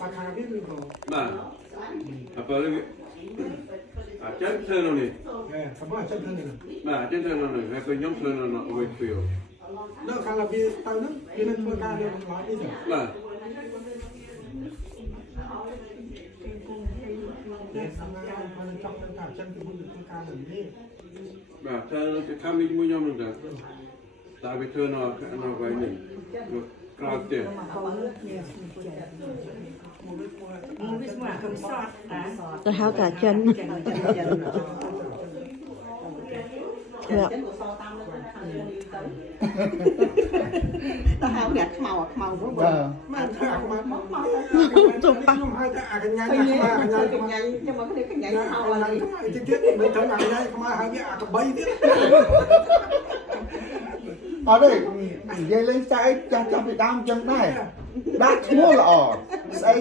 សាខានេះឬក៏បាទអពើអាចិតធ្វើនោះនេះសម្រាប់ចិត្តហ្នឹងបាទអាចិតធ្វើនោះនេះហើយខ្ញុំធ្វើនោះវិញពីដល់កាលវាទៅហ្នឹងវានឹងធ្វើការរឿងរបស់នេះបាទតែសម្រាប់គាត់ចង់ទៅការចិនគឺធ្វើការនឹងនេះបាទធ្វើទៅខំនេះមួយខ្ញុំនឹងតែវាធ្វើនៅវិញនេះក្រៅទៀតទៅហៅតាចិនទៅហៅអ្នកខ្មៅខ្មៅព្រោះមិនថាខ្មៅទុំប៉ះខ្ញុំហៅថាអាកញ្ញាខ្មៅកញ្ញាកញ្ញាចាំមកគ្នាកញ្ញាខ្មៅឡើយទៀតមិនត្រូវអាកញ្ញាខ្មៅហៅវាអាកបីទៀតអត់ទេនិយាយលេងស្អីចាស់ពីដើមចឹងដែរដាក់ឈ្មោះល្អស្អី